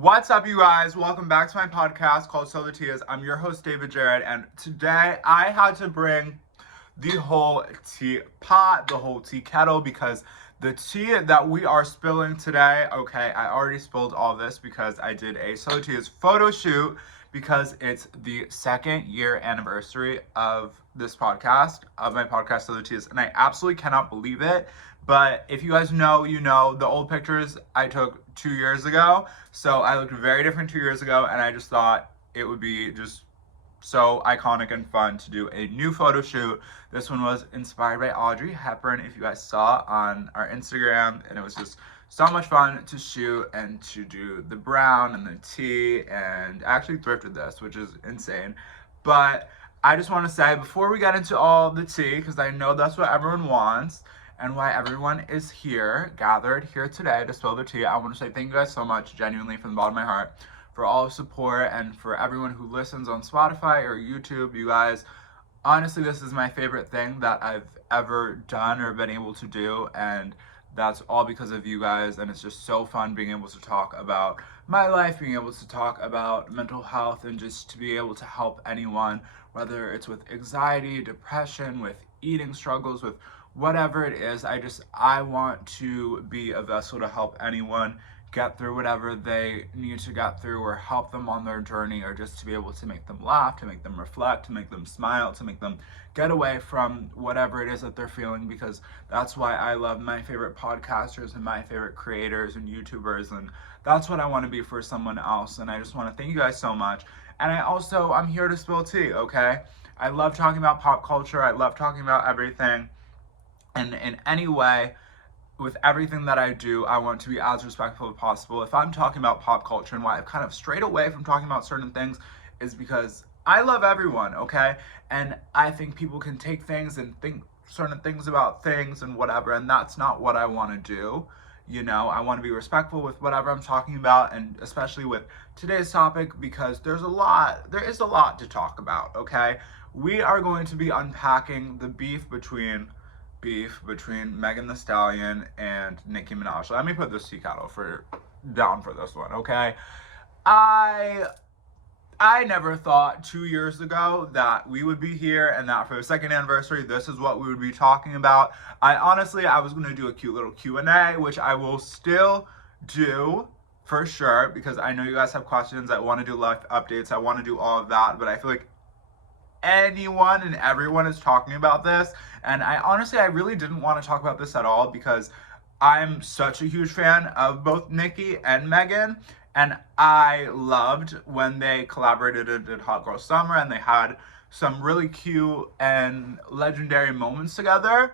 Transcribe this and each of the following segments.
What's up, you guys? Welcome back to my podcast called Solar Teas. I'm your host, David Jared, and today I had to bring the whole teapot, the whole tea kettle, because the tea that we are spilling today, okay, I already spilled all this because I did a Solar Teas photo shoot because it's the 2nd year anniversary of this podcast, of my podcast, Solar Teas, and I absolutely cannot believe it. But if you guys know, you know, the old pictures I took 2 years ago. So I looked very different 2 years ago, and I just thought it would be just so iconic and fun to do a new photo shoot. This one was inspired by Audrey Hepburn, if you guys saw on our Instagram, and it was just so much fun to shoot and to do the brown and the tea, and I actually thrifted this, which is insane. But I just want to say, before we get into all the tea, because I know that's what everyone wants, and why everyone is here, gathered here today to spill the tea, I want to say thank you guys so much, genuinely, from the bottom of my heart, for all the support, and for everyone who listens on Spotify or YouTube. You guys, honestly, this is my favorite thing that I've ever done or been able to do, and that's all because of you guys, and it's just so fun being able to talk about my life, being able to talk about mental health, and just to be able to help anyone, whether it's with anxiety, depression, with eating struggles, with whatever it is. I want to be a vessel to help anyone get through whatever they need to get through, or help them on their journey, or just to be able to make them laugh, to make them reflect, to make them smile, to make them get away from whatever it is that they're feeling, because that's why I love my favorite podcasters and my favorite creators and YouTubers, and that's what I want to be for someone else. And I just want to thank you guys so much. And I'm here to spill tea, okay? I love talking about pop culture. I love talking about everything. And in any way, with everything that I do, I want to be as respectful as possible. If I'm talking about pop culture, and why I've kind of strayed away from talking about certain things, is because I love everyone, okay? And I think people can take things and think certain things about things and whatever, and that's not what I want to do. You know, I want to be respectful with whatever I'm talking about, and especially with today's topic, because there is a lot to talk about, okay? We are going to be unpacking the beef between Megan Thee Stallion and Nicki Minaj. Let me put this tea kettle down for this one, okay? I never thought 2 years ago that we would be here, and that for the 2nd anniversary, this is what we would be talking about. I was going to do a cute little Q&A, which I will still do for sure, because I know you guys have questions. I want to do live updates. I want to do all of that, but I feel like anyone and everyone is talking about this, and I really didn't want to talk about this at all, because I'm such a huge fan of both Nicki and Megan, and I loved when they collaborated and did Hot Girl Summer, and they had some really cute and legendary moments together.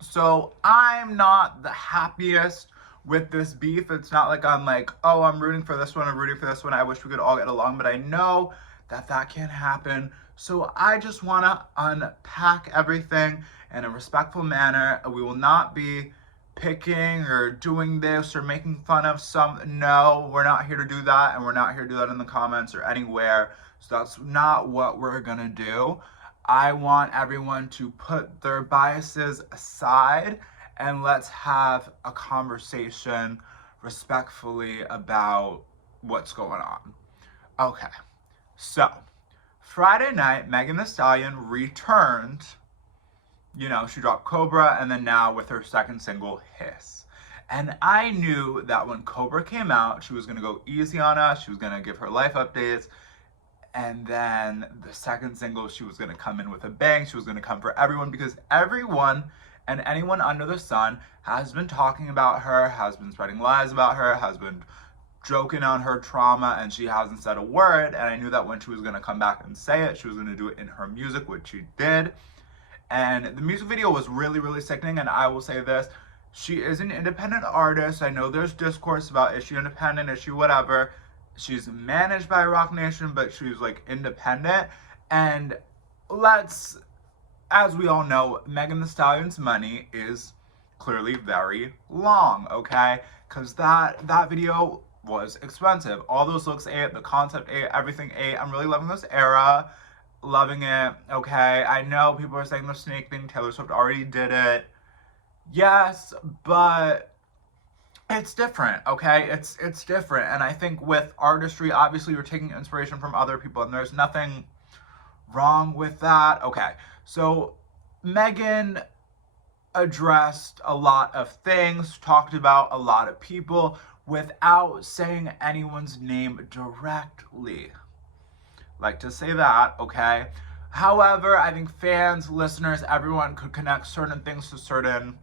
So I'm not the happiest with this beef. It's not like I'm like, oh, I'm rooting for this one, I'm rooting for this one, I wish we could all get along, but I know that can't happen. So I just want to unpack everything in a respectful manner. We will not be picking or doing this or making fun of some. No, we're not here to do that, and we're not here to do that in the comments or anywhere. So that's not what we're going to do. I want everyone to put their biases aside, and let's have a conversation respectfully about what's going on. Okay. So, Friday night, Megan Thee Stallion returned. You know, she dropped Cobra, and then now with her second single, Hiss. And I knew that when Cobra came out, she was going to go easy on us. She was going to give her life updates. And then the second single, she was going to come in with a bang. She was going to come for everyone, because everyone and anyone under the sun has been talking about her, has been spreading lies about her, has been joking on her trauma, and she hasn't said a word. And I knew that when she was going to come back and say it, she was going to do it in her music, which she did. And the music video was really, really sickening. And I will say this, she is an independent artist. I know there's discourse about, is she independent, is she whatever. She's managed by Roc Nation, but she's like independent. And as we all know, Megan Thee Stallion's money is clearly very long, okay? Because that video was expensive. All those looks ate, the concept ate, everything ate. I'm really loving this era. Loving it, okay? I know people are saying the snake thing, Taylor Swift already did it. Yes, but it's different, okay? It's different. And I think with artistry, obviously you're taking inspiration from other people, and there's nothing wrong with that. Okay, so Megan addressed a lot of things, talked about a lot of people without saying anyone's name directly. Like to say that, okay? However, I think fans, listeners, everyone could connect certain things to certain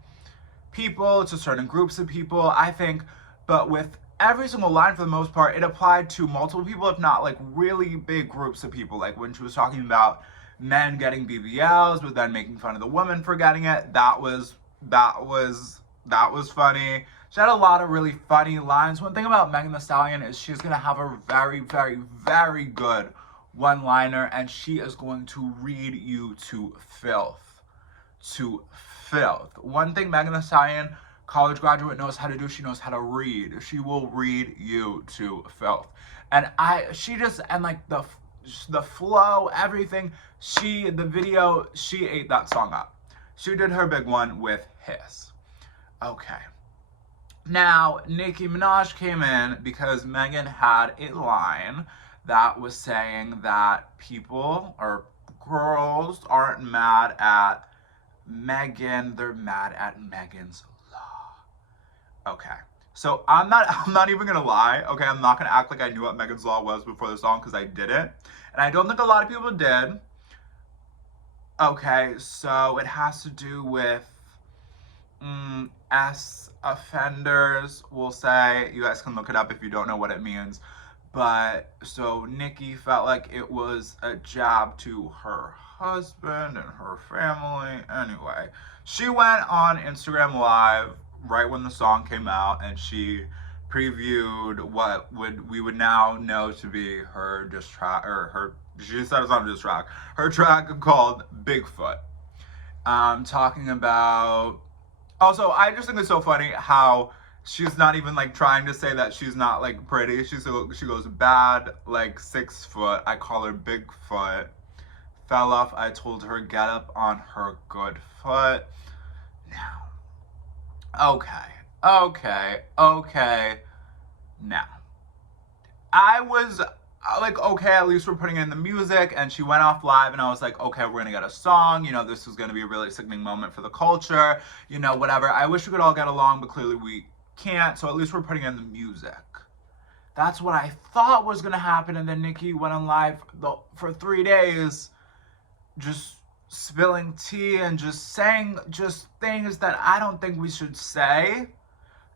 people, to certain groups of people, I think. But with every single line, for the most part, it applied to multiple people, if not like really big groups of people. Like when she was talking about men getting BBLs, but then making fun of the women for getting it, that was funny. She had a lot of really funny lines. One thing about Megan Thee Stallion is she's gonna have a very, very, very good one-liner, and she is going to read you to filth. To filth. One thing Megan Thee Stallion, college graduate, knows how to do, she knows how to read. She will read you to filth. And like the flow, everything, the video, she ate that song up. She did her big one with Hiss. Okay. Now, Nicki Minaj came in because Megan had a line that was saying that people or girls aren't mad at Megan, they're mad at Megan's law. Okay. So I'm not even gonna lie, okay? I'm not gonna act like I knew what Megan's law was before the song, because I didn't. And I don't think a lot of people did. Okay, so it has to do with S offenders, we'll say. You guys can look it up if you don't know what it means. But so Nicki felt like it was a jab to her husband and her family. Anyway, she went on Instagram Live right when the song came out, and she previewed what we would now know to be her diss track, or her, she said it's not a diss track, her track called Bigfoot. Talking about, also, I just think it's so funny how she's not even like trying to say that she's not like pretty. She goes, bad, like 6 foot. I call her Bigfoot. Fell off. I told her get up on her good foot. Now, okay. Now, I was like, okay, at least we're putting in the music, and she went off live, and I was like, okay, we're gonna get a song, you know, this is gonna be a really sickening moment for the culture, you know, whatever. I wish we could all get along, but clearly we can't, so at least we're putting in the music. That's what I thought was gonna happen, and then Nicki went on live for 3 days, just spilling tea and just saying just things that I don't think we should say,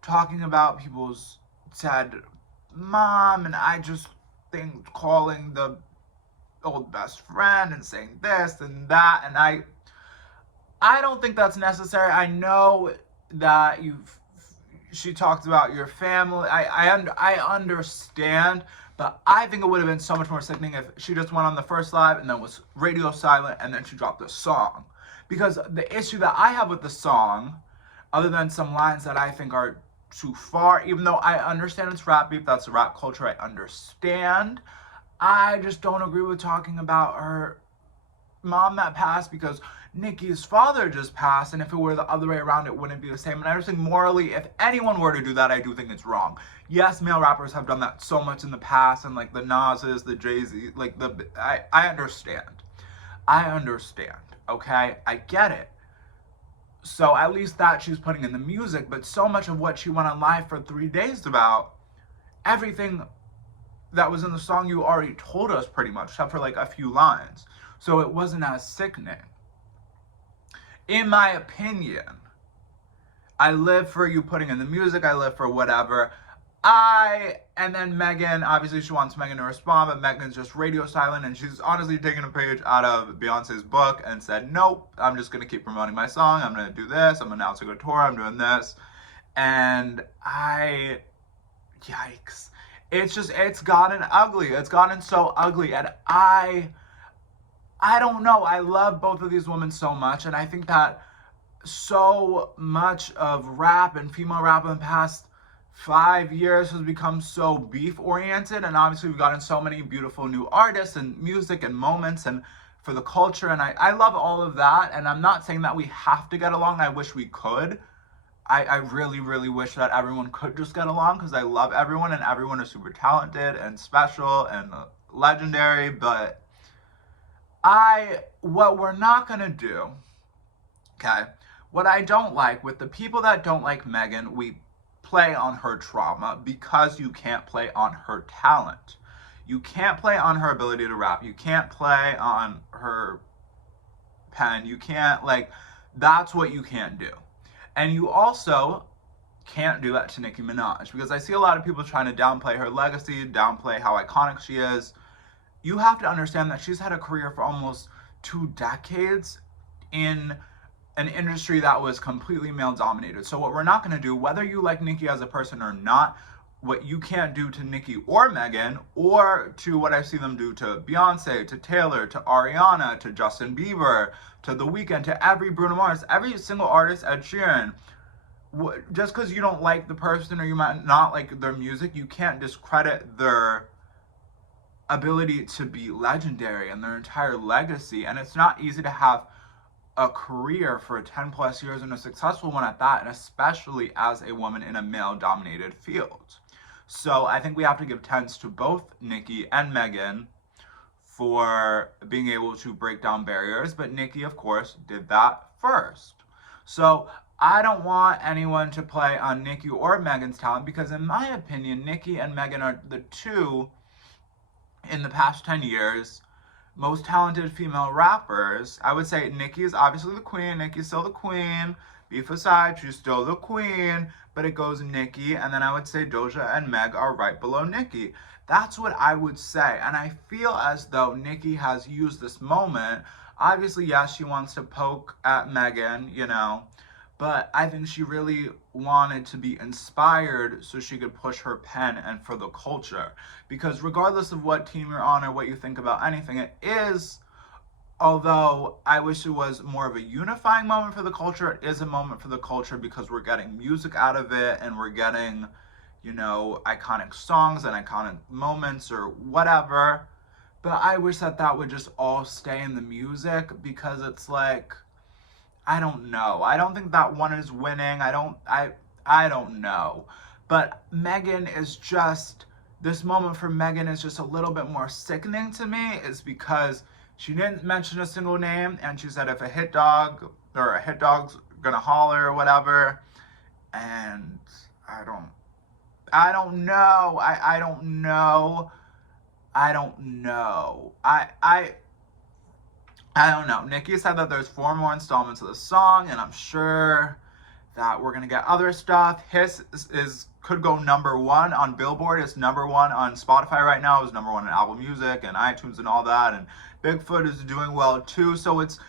talking about people's dead mom, and I just think calling the old best friend and saying this and that, and I don't think that's necessary. I know that she talked about your family. I understand, but I think it would have been so much more sickening if she just went on the first live and then was radio silent and then she dropped the song. Because the issue that I have with the song, other than some lines that I think are too far, even though I understand it's rap beef, that's the rap culture, I understand, I just don't agree with talking about her mom that passed, because Nicki's father just passed, and if it were the other way around, it wouldn't be the same. And I just think morally, if anyone were to do that, I do think it's wrong. Yes, male rappers have done that so much in the past, and like the Nas's, the Jay-Z, like I understand. Okay, I get it. So at least that she's putting in the music, but so much of what she went on live for 3 days about, everything that was in the song you already told us pretty much, except for like a few lines. So it wasn't as sickening. In my opinion, I live for you putting in the music, I live for whatever. And then Megan, obviously she wants Megan to respond, but Megan's just radio silent, and she's honestly taken a page out of Beyonce's book and said, nope, I'm just gonna keep promoting my song, I'm gonna do this, I'm announcing a tour, I'm doing this. And yikes. It's gotten ugly. It's gotten so ugly, and I don't know. I love both of these women so much, and I think that so much of rap and female rap in the past 5 years has become so beef-oriented, and obviously we've gotten so many beautiful new artists and music and moments and for the culture, and I love all of that, and I'm not saying that we have to get along. I wish we could. I really, really wish that everyone could just get along because I love everyone and everyone is super talented and special and legendary. But what we're not going to do, okay, what I don't like with the people that don't like Megan, we play on her trauma because you can't play on her talent. You can't play on her ability to rap. You can't play on her pen. You can't, like, that's what you can't do. And you also can't do that to Nicki Minaj because I see a lot of people trying to downplay her legacy, downplay how iconic she is. You have to understand that she's had a career for almost 2 decades in an industry that was completely male dominated. So what we're not going to do, whether you like Nicki as a person or not, what you can't do to Nicki or Megan, or to what I see them do to Beyonce, to Taylor, to Ariana, to Justin Bieber, to The Weeknd, to every Bruno Mars, every single artist, Ed Sheeran, just because you don't like the person or you might not like their music, you can't discredit their ability to be legendary and their entire legacy. And it's not easy to have a career for 10 plus years and a successful one at that, and especially as a woman in a male dominated field. So I think we have to give tens to both Nicki and Megan for being able to break down barriers, but Nicki, of course, did that first. So I don't want anyone to play on Nicki or Megan's talent because in my opinion, Nicki and Megan are the two in the past 10 years most talented female rappers. I would say Nicki is obviously the queen. Nicki's still the queen. Beef aside, she's still the queen. But it goes Nicki, and then I would say Doja and Meg are right below Nicki. That's what I would say. And I feel as though Nicki has used this moment. Obviously, yes, she wants to poke at Megan, you know. But I think she really wanted to be inspired so she could push her pen and for the culture. Because regardless of what team you're on or what you think about anything, it is, although I wish it was more of a unifying moment for the culture, it is a moment for the culture because we're getting music out of it and we're getting, you know, iconic songs and iconic moments or whatever. But I wish that that would just all stay in the music because it's like, I don't know. I don't think that one is winning. I don't know. But Megan is just, this moment for Megan is just a little bit more sickening to me is because she didn't mention a single name and she said if a hit dog or a hit dog's gonna holler or whatever. And I don't know. I don't know. I don't know. Nicki said that there's 4 more installments of the song, and I'm sure that we're gonna get other stuff. Hiss could go #1 on Billboard. It's #1 on Spotify right now. It's #1 on Apple Music and iTunes and all that. And Bigfoot is doing well too. So it's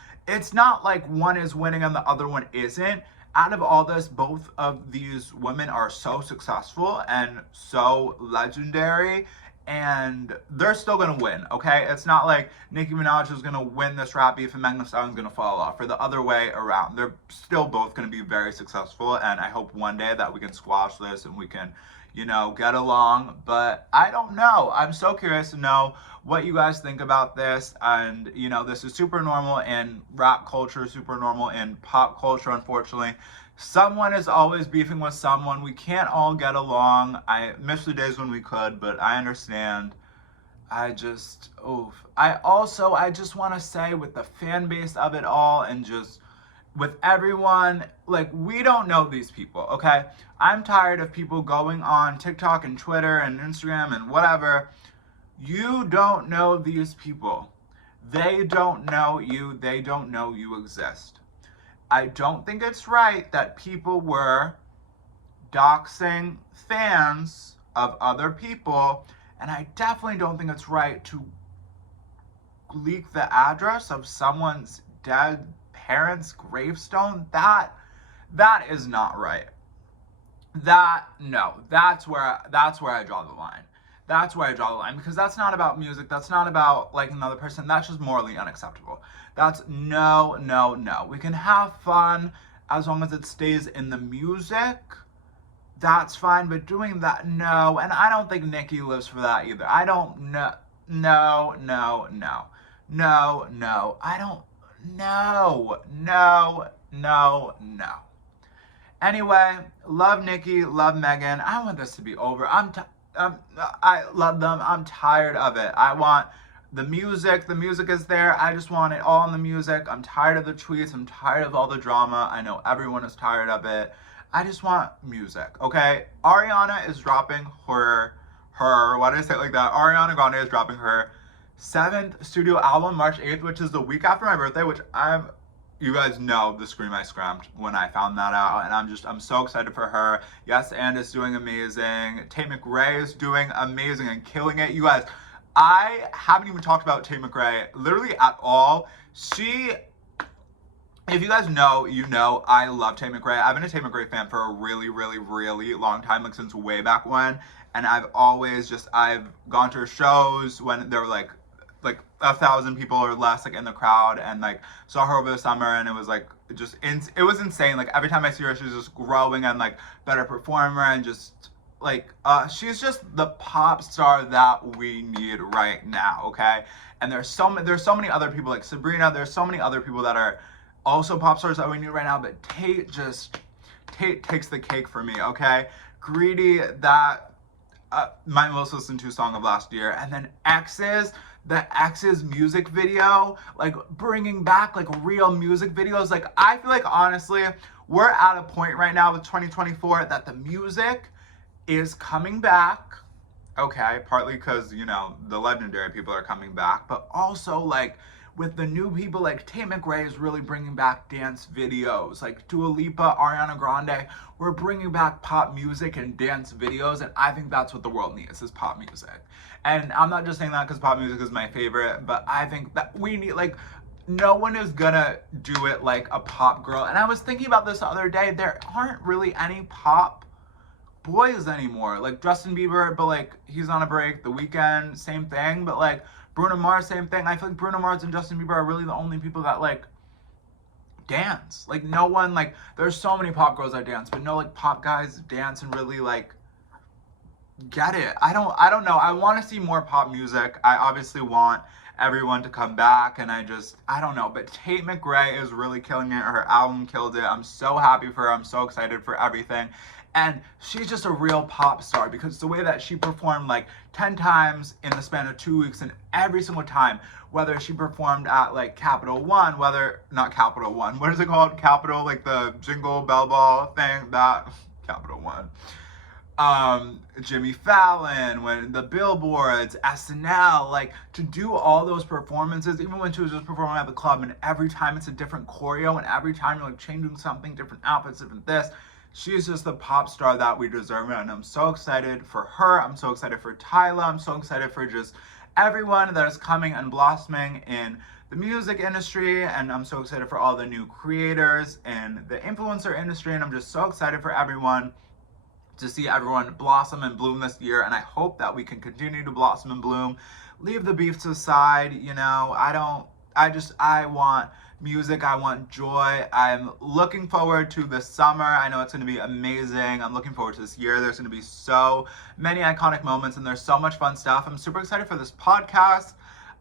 not like one is winning and the other one isn't. Out of all this, both of these women are so successful and so legendary. And they're still going to win, okay? It's not like Nicki Minaj is going to win this rap beef and Megan Thee Stallion is going to fall off, or the other way around. They're still both going to be very successful, and I hope one day that we can squash this and we can, you know, get along. But I don't know. I'm so curious to know what you guys think about this. And, you know, this is super normal in rap culture, super normal in pop culture, unfortunately. Someone is always beefing with someone. We can't all get along. I miss the days when we could, but I understand. I just want to say with the fan base of it all and just with everyone, like, we don't know these people, okay? I'm tired of people going on TikTok and Twitter and Instagram and whatever. You don't know these people. They don't know you. They don't know you exist. I don't think it's right that people were doxing fans of other people, and I definitely don't think it's right to leak the address of someone's dead parents' gravestone. That is not right. That's where I draw the line. That's where I draw the line, because that's not about music. That's not about like another person. That's just morally unacceptable. That's no. We can have fun as long as it stays in the music. That's fine, but doing that, no. And I don't think Nicki lives for that either. I don't know. No. I don't know. No. Anyway, love Nicki, love Megan. I want this to be over. I love them. I'm tired of it. I want the music. The music is there. I just want it all in the music. I'm tired of the tweets. I'm tired of all the drama. I know everyone is tired of it. I just want music, okay? Ariana is dropping why did I say it like that? Ariana Grande is dropping her 7th studio album March 8th, which is the week after my birthday, which you guys know the scream I screamed when I found that out, and I'm so excited for her. Yes, and is doing amazing. Tate McRae is doing amazing and killing it. You guys, I haven't even talked about Tate McRae literally at all. If you guys know, you know I love Tate McRae. I've been a Tate McRae fan for a really, really, really long time, like since way back when. And I've gone to her shows when there were like 1,000 people or less like in the crowd, and like saw her over the summer, and it was like it was insane. Like every time I see her, she's just growing and like better performer, and just like she's just the pop star that we need right now, okay? And there's so many other people like Sabrina. There's so many other people that are also pop stars that we need right now, but Tate takes the cake for me, okay? Greedy, that my most listened to song of last year, and then the X's music video, like bringing back like real music videos. Like I feel like honestly, we're at a point right now with 2024 that the music is coming back, okay? Partly because, you know, the legendary people are coming back, but also like with the new people, like Tate McRae is really bringing back dance videos. Like Dua Lipa, Ariana Grande, we're bringing back pop music and dance videos, and I think that's what the world needs, is pop music. And I'm not just saying that because pop music is my favorite, but I think that we need, like, no one is gonna do it like a pop girl. And I was thinking about this the other day, there aren't really any pop boys anymore. Like Justin Bieber, but like he's on a break. The Weeknd, same thing, but like Bruno Mars, same thing. I feel like Bruno Mars and Justin Bieber are really the only people that like dance. Like no one, like there's so many pop girls that dance, but no like pop guys dance and really like get it. I don't know. I want to see more pop music. I obviously want everyone to come back, and I don't know. But Tate McRae is really killing it. Her album killed it. I'm so happy for her. I'm so excited for everything. And she's just a real pop star, because the way that she performed like 10 times in the span of 2 weeks, and every single time, whether she performed at like Capital One, not Capital One, what is it called? Capital, like the Jingle Bell Ball thing, that, Capital One. Jimmy Fallon, when the billboards, SNL, like to do all those performances, even when she was just performing at the club, and every time it's a different choreo, and every time you're like changing something, different outfits, different this. She's just the pop star that we deserve, and I'm so excited for her. I'm so excited for Tyla. I'm so excited for just everyone that is coming and blossoming in the music industry, and I'm so excited for all the new creators and the influencer industry, and I'm just so excited for everyone to see everyone blossom and bloom this year, and I hope that we can continue to blossom and bloom. Leave the beefs aside, you know. I want music, I want joy. I'm looking forward to the summer. I know it's going to be amazing. I'm looking forward to this year. There's going to be so many iconic moments, and there's so much fun stuff. I'm super excited for this podcast.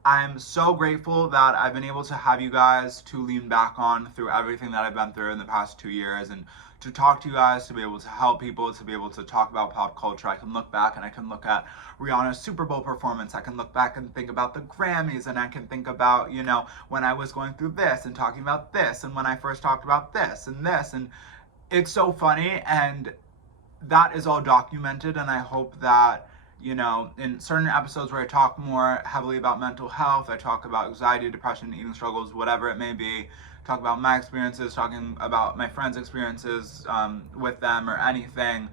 I'm so grateful that I've been able to have you guys to lean back on through everything that I've been through in the past 2 years, and to talk to you guys, to be able to help people, to be able to talk about pop culture. I can look back and I can look at Rihanna's Super Bowl performance. I can look back and think about the Grammys, and I can think about, you know, when I was going through this and talking about this, and when I first talked about this, and it's so funny, and that is all documented. And I hope that, you know, in certain episodes where I talk more heavily about mental health, I talk about anxiety, depression, eating struggles, whatever it may be, talk about my experiences, talking about my friends' experiences with them or anything,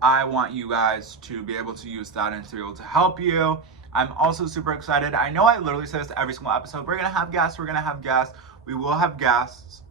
I want you guys to be able to use that and to be able to help you. I'm also super excited. I know I literally say this every single episode. We're going to have guests. We will have guests.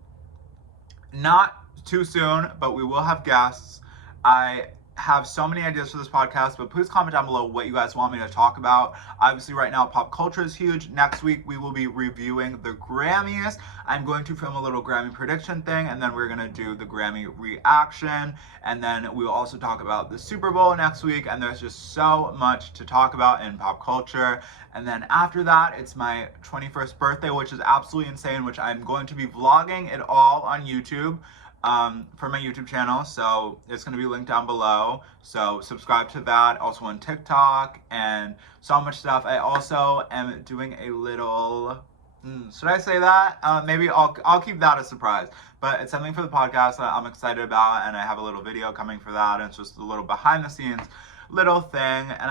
Not too soon, but we will have guests. I have so many ideas for this podcast, but please comment down below what you guys want me to talk about. Obviously right now pop culture is huge. Next week we will be reviewing the Grammys. I'm going to film a little Grammy prediction thing, and then we're going to do the Grammy reaction, and then we will also talk about the Super Bowl next week. And there's just so much to talk about in pop culture. And then after that, it's my 21st birthday, which is absolutely insane, which I'm going to be vlogging it all on YouTube. for my YouTube channel, so it's going to be linked down below. So subscribe to that. Also on TikTok and so much stuff. I also am doing a little. Should I say that? Maybe I'll keep that a surprise. But it's something for the podcast that I'm excited about, and I have a little video coming for that. And it's just a little behind the scenes little thing. And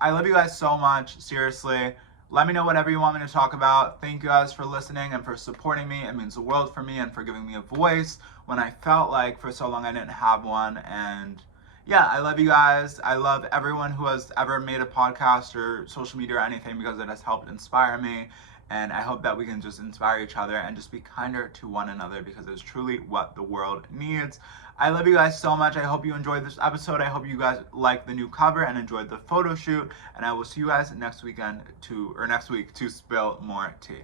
I love you guys so much. Seriously. Let me know whatever you want me to talk about. Thank you guys for listening and for supporting me. It means the world for me and for giving me a voice when I felt like for so long I didn't have one. And yeah, I love you guys. I love everyone who has ever made a podcast or social media or anything, because it has helped inspire me. And I hope that we can just inspire each other and just be kinder to one another, because it's truly what the world needs. I love you guys so much. I hope you enjoyed this episode. I hope you guys liked the new cover and enjoyed the photo shoot. And I will see you guys next week to spill more tea.